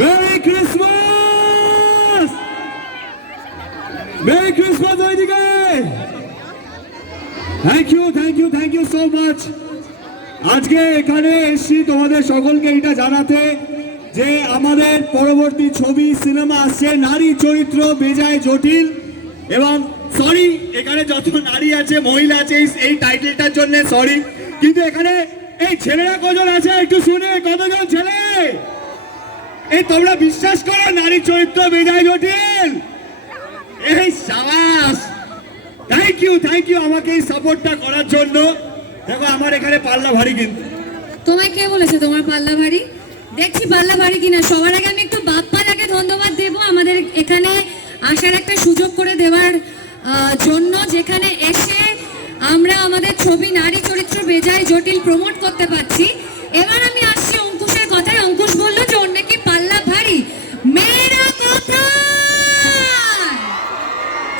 Mary Christmas! Merry Christmas ওইদিকে! Thank you so much. আজকে এখানে এসেছি তোমাদের সকলকে এটা জানাতে যে আমাদের পরবর্তী ছবি সিনেমা আসছে নারী চরিত্র বেজায় জটিল। এবং সরি এখানে যত নারী আছে মহিলা আছে এই টাইটেলটার জন্য সরি, কিন্তু এখানে এই ছেলেরা কজন আছে একটু শুনে, কতজন ছেলে? এই তোমরা বিশ্বাস করো নারী চরিত্র বেজায় জটিল? এই সাবাস, থ্যাংক ইউ আমাকে এই সাপোর্টটা করার জন্য। দেখো আমার এখানে পাল্লা ভারী, কিন্তু তোমায় কে বলেছে তোমার পাল্লা ভারী? দেখছি পাল্লা ভারী কিনা। সবার আগে আমি একটু বাপ্পাদাকে ধন্যবাদ দেবো আমাদের এখানে আসার একটা সুযোগ করে দেওয়ার জন্য, যেখানে এসে আমরা আমাদের ছবি নারী চরিত্র বেজায় জটিল প্রমোট করতে পারছি। এবার আমি আসছি অঙ্কুশের কথায়। অঙ্কুশ বললো যে ওর নাকি পাল্লা ভারী। মেয়েরা কোথায়?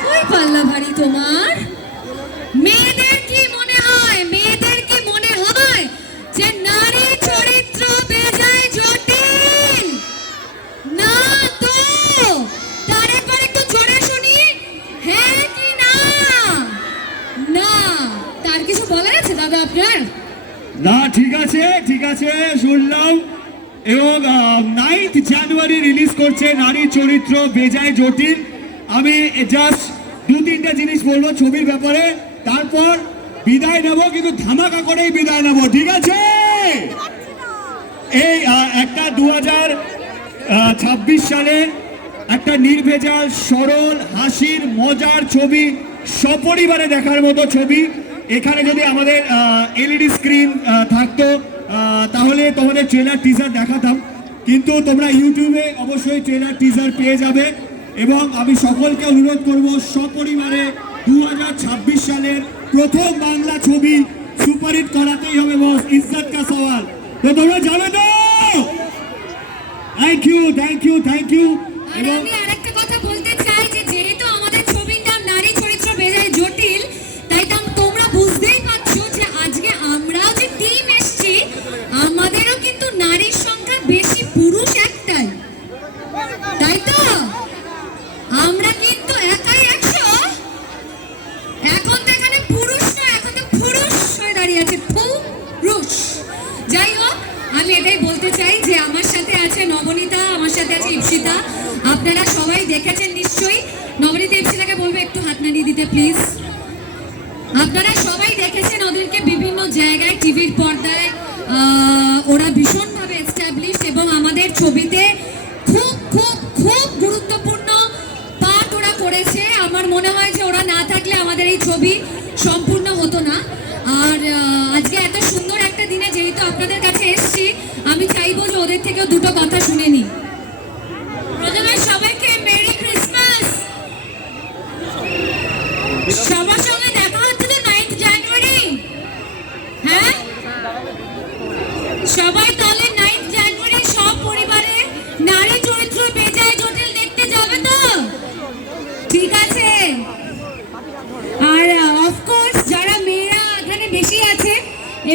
কই পাল্লা ভারী তোমার? মেয়েদের কি মনে হয়, মেয়েদের কি মনে হয় যে নারী চরিত্র বেজায় জটিল? না তো, তার একবার একটু জোরে শুনি, হ্যাঁ কি না? না, তার কিছু বলার আছে দাদা আপনার? না ঠিক আছে শুনলাম। এবং 9th জানুয়ারি রিলিজ করছে নারী চরিত্র বেজায় জটিল। আমি জাস্ট 2-3টা জিনিস বলবো ছবির ব্যাপারে, তারপর বিদায় নেব, কিন্তু ধামাকা করেই বিদায় নেব, ঠিক আছে? এই একটা 2026 সালে একটা নির্ভেজাল সরল হাসির মজার ছবি, সপরিবারে দেখার মতো ছবি। এখানে যদি আমাদের এলইডি স্ক্রিন থাকতো তাহলে তোমাদের ট্রেলার টিজার দেখাতাম, কিন্তু তোমরা ইউটিউবে অবশ্যই ট্রেলার টিজার পেয়ে যাবে। এবং আমি সকলকে অনুরোধ করব সপরিবারে 2026 সালের প্রথম বাংলা ছবি সুপারহিট করাতেই হবে বস, ইজ্জত কা সওয়াল। তো তোমরা যাবে তো? Thank you. আর আমি আরেকটা কথা বলতে চাই যে যেহেতু আমাদের ছবির নাম নারী চরিত্র বেজায় জটিল, তাই তো তোমরা বুঝতেই পারছো যে আজকে আমরাও যে টিম এসেছি আমাদেরও কিন্তু নারীর সংখ্যা বেশি, পুরুষ একটাই, তাই তো? আমরা কিন্তু একাই 100। এখন তো এখানে পুরুষ না, এখন তো পুরুষ হয়ে দাঁড়িয়ে আছে, পুরুষ। যাই হোক, আমি এটাই বলতে চাই যে আমার সাথে আছে নবনীতা, আমার সাথে আছে ইপসিতা। আপনারা সবাই দেখেছেন নিশ্চয়ই। নবনীতা ইপসিতাকে বলবো একটু হাত নাড়িয়ে দিতে প্লিজ। আপনারা সবাই দেখেছেন ওদেরকে বিভিন্ন জায়গায় টিভির পর্দায়, ওরা ভীষণভাবে এস্টাবলিশড এবং আমাদের ছবিতে খুব খুব খুব গুরুত্বপূর্ণ পার্ট ওরা করেছে। আমার মনে হয় যে ওরা না থাকলে আমাদের এই ছবি সম্পূর্ণ হতো না। আর আজকে এত সুন্দর একটা দিনে যেহেতু আপনাদের কাছে এসেছি, আমি চাইবো যে ওদের থেকেও দুটো কথা শুনে নিই। প্রথমে সবাইকে মেরি ক্রিসমাস। সবার সঙ্গে দেখা হচ্ছে তো 9th জানুয়ারি। হ্যাঁ, সবাই তাহলে 9th জানুয়ারি সব পরিবারে নারী চরিত্র বেজায় জটিল দেখতে যাবে তো? ঠিক আছে। আর অফকোর্স যারা মেয়েরা এখানে বেশি আছে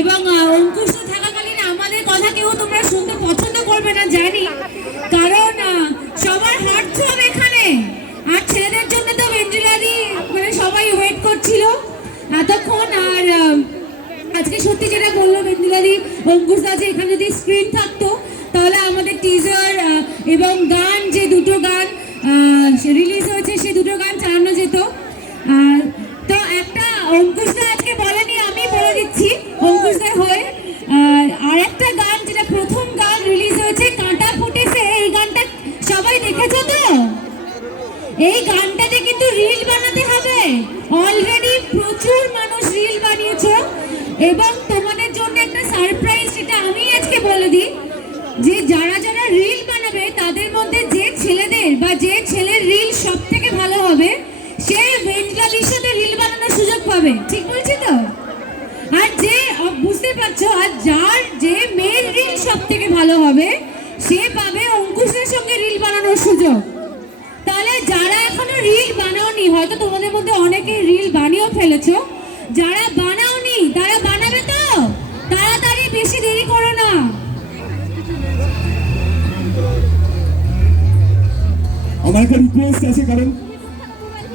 এবং অঙ্কুশ থাকাকালীন আমাদের কথা কেউ তোমরা শুনতে পছন্দ করবে না জানি, কারণ সবার হার্ট থ্রব এখানে। আর ছেলেদের জন্য তো ভেন্টিলারি, মানে সবাই ওয়েট করছিল এতক্ষণ। আর আজকে সত্যি যেটা বললো ভেন্টিলারি অঙ্কুশ দা, যে এখানে যদি স্ক্রিন থাকতো তাহলে আমাদের টিজার এবং গান, যে দুটো গান রিলিজ হয়েছে সে দুটো গান চালানো যেত। তো একটা অঙ্কুশ দা আজকে বলেনি, আমি বলে দিচ্ছি অঙ্কুশ দা হয়ে। আর একটা গান যেটা প্রথম গান রিলিজ হয়েছে, কাঁটা ফুটেছে, এই গানটা সবাই দেখেছো তো? এই গানটাতে কিন্তু রিল বানাতে হবে। অলরেডি প্রচুর মানুষ রিল বানিয়েছে এবং তোমাদের জন্য একটা সারপ্রাইজ, সেটা আমি আজকে বলে দিই যে যারা যারা রিল বানাবে তাদের মধ্যে যে ছেলেদের বা যে ছেলের রিল সব থেকে ভালো হবে সে ভেন্টিলারির সাথে রিল বানানোর সুযোগ পাবে। ঠিক বলছি তো? আর যে বুঝতে পারছো, আর যার যে মেয়ের রিল সব থেকে ভালো হবে সে পাবে অঙ্কুশের সঙ্গে রিল বানানোর সুযোগ। তাহলে যারা এখনো রিল বানাওনি, হয়তো তোমাদের মধ্যে অনেকে রিল বানিয়েও ফেলেছো, যারা বানাওনি তারা বানাবে তো? তাড়াতাড়ি, বেশি দেরি করো না। একটা রিকোয়েস্ট আছে, কারণ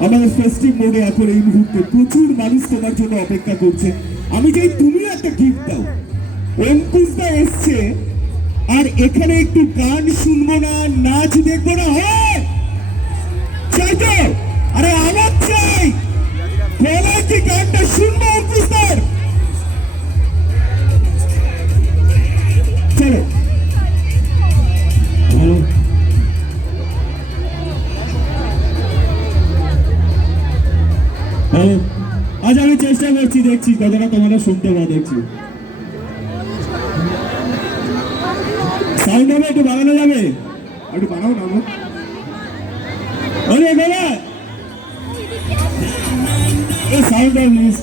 আমাদের ফেস্টিভ মোডে এখন এই মুহূর্তে প্রচুর মানুষ তোমার জন্য অপেক্ষা করছে। আমি চাই তুমি একটা গিফট দাও। অঙ্কুশদা এসছে, আর এখানে একটু গান শুনবো না, নাচ দেখবো না, হ্যাঁ চাই তো? আরে আমার চাই, গলায় কি গানটা শুনবো অঙ্কুশদার? চলো ভালো। আজ আমি চেষ্টা করছি, দেখছি কতটা তোমরা শুনতে পাও, দেখছি সাউন্ড হবে, একটু বাড়ানো যাবে? একটু বাড়াও না গো। আরে বাবা এই সাউন্ড প্লিজ।